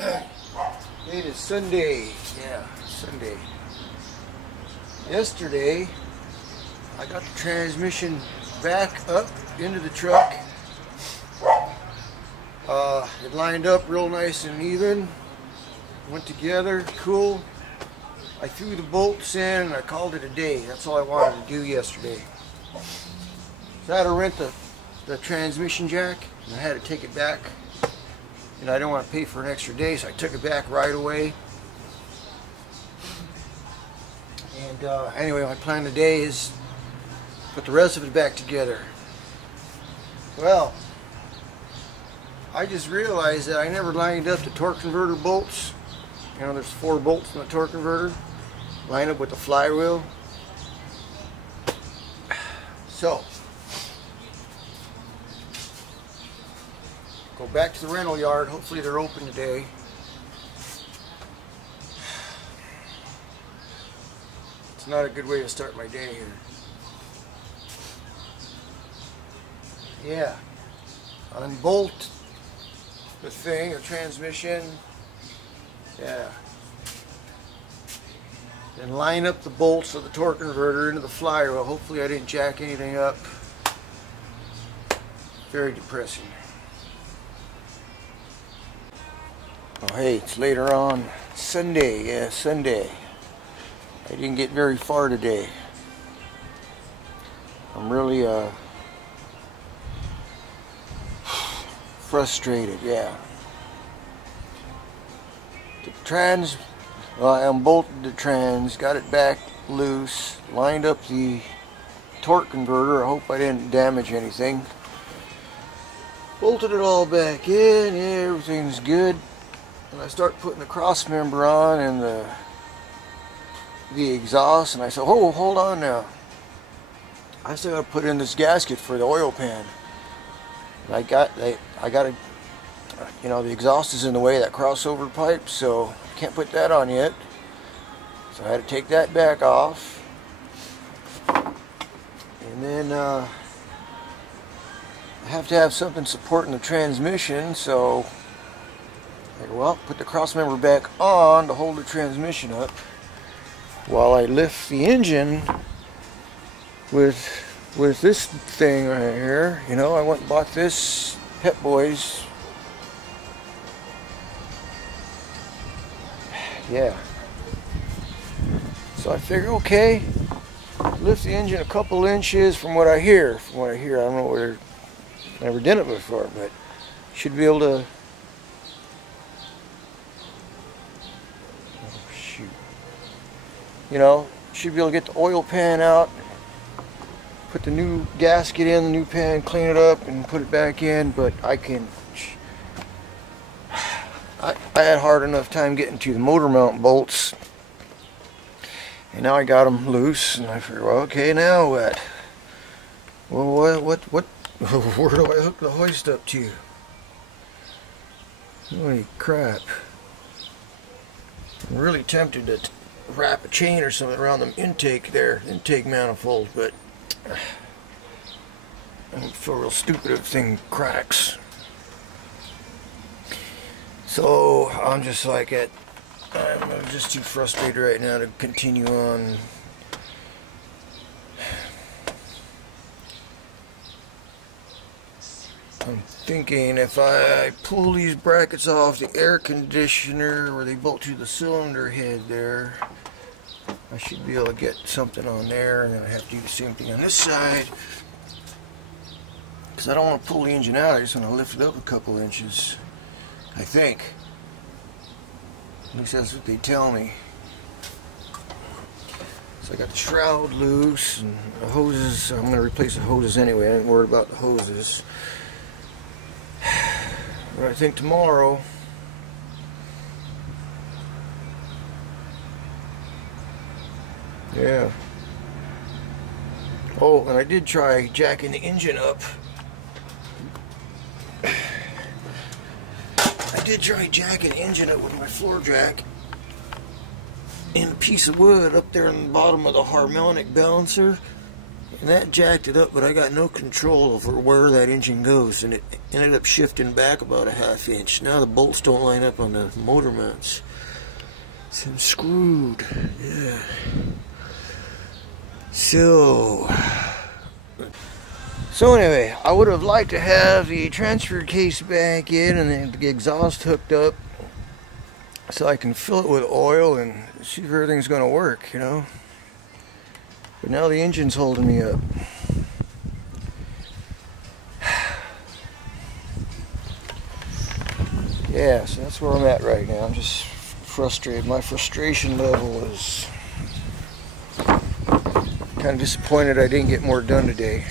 It is Sunday. Yeah, Sunday. Yesterday, I got the transmission back up into the truck. It lined up real nice and even. Went together, cool. I threw the bolts in and I called it a day. That's all I wanted to do yesterday. So I had to rent the transmission jack, and I had to take it back. And I didn't want to pay for an extra day, so I took it back right away. And anyway, my plan today is put the rest of it back together. Well, I just realized that I never lined up the torque converter bolts. You know, there's 4 bolts in the torque converter. Line up with the flywheel. So, go back to the rental yard. Hopefully they're open today. It's not a good way to start my day here. Yeah. Unbolt the thing, the transmission. Yeah. Then line up the bolts of the torque converter into the flywheel. Hopefully I didn't jack anything up. Very depressing. Oh hey, it's later on Sunday. Yeah, Sunday. I didn't get very far today. I'm really frustrated, yeah. I unbolted the trans, got it back loose, lined up the torque converter. I hope I didn't damage anything. Bolted it all back in, yeah, everything's good. And I start putting the cross member on and the exhaust, and I said, oh, hold on now. I still got to put in this gasket for the oil pan. And I got to, you know, the exhaust is in the way of that crossover pipe, so I can't put that on yet. So I had to take that back off. And then I have to have something supporting the transmission, so well, put the cross member back on to hold the transmission up while I lift the engine with this thing right here. You know, I went and bought this Pep Boys. Yeah. So I figure, okay, lift the engine a couple inches from what I hear. I don't know whether, never done it before, but should be able to. Oh shoot. You know, should be able to get the oil pan out, put the new gasket in, the new pan, clean it up, and put it back in. But I had a hard enough time getting to the motor mount bolts, and now I got them loose, and I figured, well, okay, now what? Well, what where do I hook the hoist up to? Holy crap. I'm really tempted to wrap a chain or something around the intake manifold, but I feel real stupid if the thing cracks. So I'm just like I'm just too frustrated right now to continue on. I'm thinking if I pull these brackets off the air conditioner where they bolt to the cylinder head there, I should be able to get something on there, and then I have to do the same thing on this side. Because I don't want to pull the engine out, I just want to lift it up a couple inches. I think. At least that's what they tell me. So I got the shroud loose and the hoses. I'm going to replace the hoses anyway. I ain't worried about the hoses. But I think tomorrow, yeah. Oh, and I did try jacking the engine up. I did try jacking the engine up with my floor jack and a piece of wood up there in the bottom of the harmonic balancer. And that jacked it up, but I got no control over where that engine goes, and it ended up shifting back about a ½ inch. Now the bolts don't line up on the motor mounts. So I'm screwed. Yeah. So anyway, I would have liked to have the transfer case back in and the exhaust hooked up so I can fill it with oil and see if everything's going to work, you know. But now the engine's holding me up. Yeah, so that's where I'm at right now. I'm just frustrated. My frustration level is kind of disappointed I didn't get more done today.